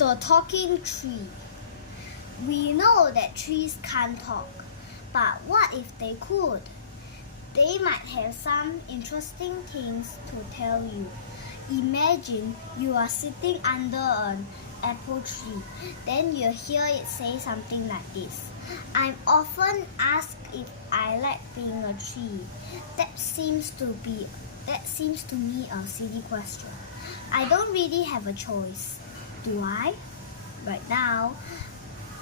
The talking tree. We know that trees can't talk, but what if they could? They might have some interesting things to tell you. Imagine you are sitting under an apple tree. Then you hear it say something like this. I'm often asked if I like being a tree. That seems to me a silly question. I don't really have a choice. Do I? Right now,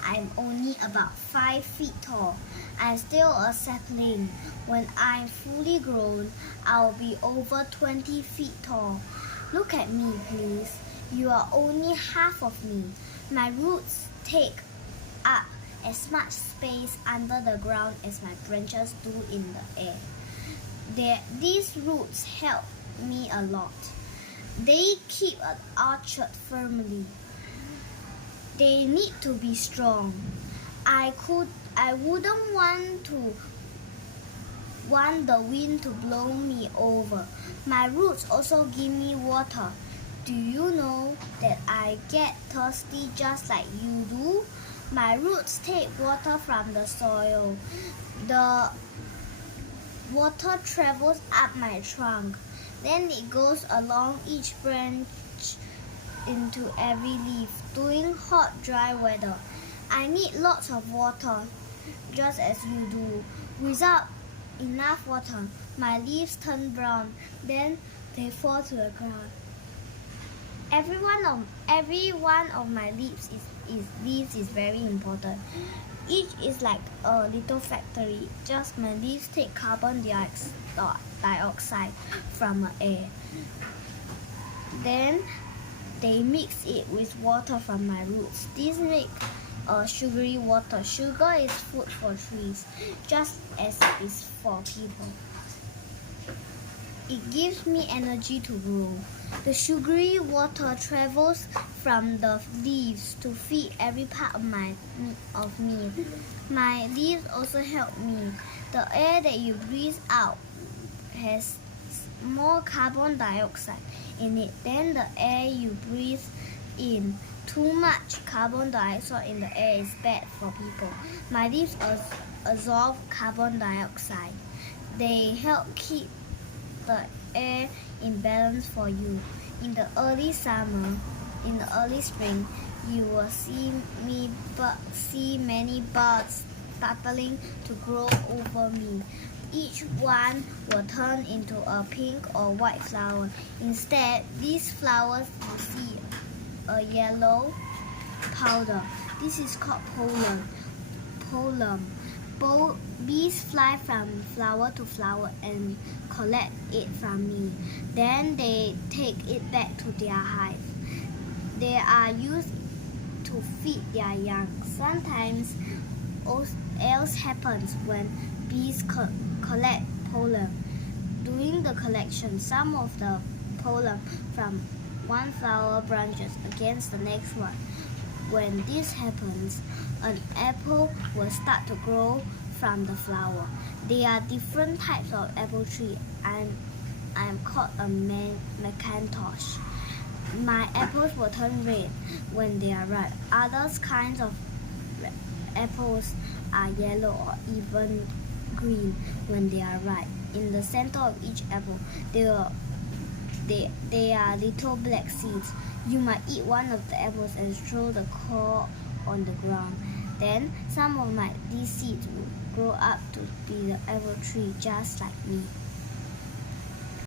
I'm only about 5 feet tall. I'm still a sapling. When I'm fully grown, I'll be over 20 feet tall. Look at me, please. You are only half of me. My roots take up as much space under the ground as my branches do in the air. These roots help me a lot. They keep an orchard firmly. They need to be strong. I wouldn't want the wind to blow me over. My roots also give me water. Do you know that I get thirsty just like you do? My roots take water from the soil. The water travels up my trunk. Then it goes along each branch into every leaf. During hot, dry weather, I need lots of water, just as you do. Without enough water, my leaves turn brown. Then they fall to the ground. Every one of my leaves is very important. Each is like a little factory. Just my leaves take carbon dioxide from the air. Then they mix it with water from my roots. These make sugary water. Sugar is food for trees, just as it is for people. It gives me energy to grow. The sugary water travels from the leaves to feed every part of me. My leaves also help me. The air that you breathe out has more carbon dioxide in it than the air you breathe in. Too much carbon dioxide in the air is bad for people. My leaves absorb carbon dioxide. They help keep the air in balance for you. In the early spring, you will see many buds starting to grow over me. Each one will turn into a pink or white flower. Instead, these flowers will see a yellow powder. This is called pollen. Bees fly from flower to flower and collect it from me. Then they take it back to their hive. They are used to feed their young. Sometimes else happens when bees collect pollen. During the collection, some of the pollen from one flower branches against the next one. When this happens, an apple will start to grow from the flower. There are different types of apple tree. I'm called a McIntosh. My apples will turn red when they are ripe. Other kinds of apples are yellow or even green when they are ripe. In the center of each apple, there are little black seeds. You might eat one of the apples and throw the core on the ground. Then some of these seeds will grow up to be the apple tree just like me.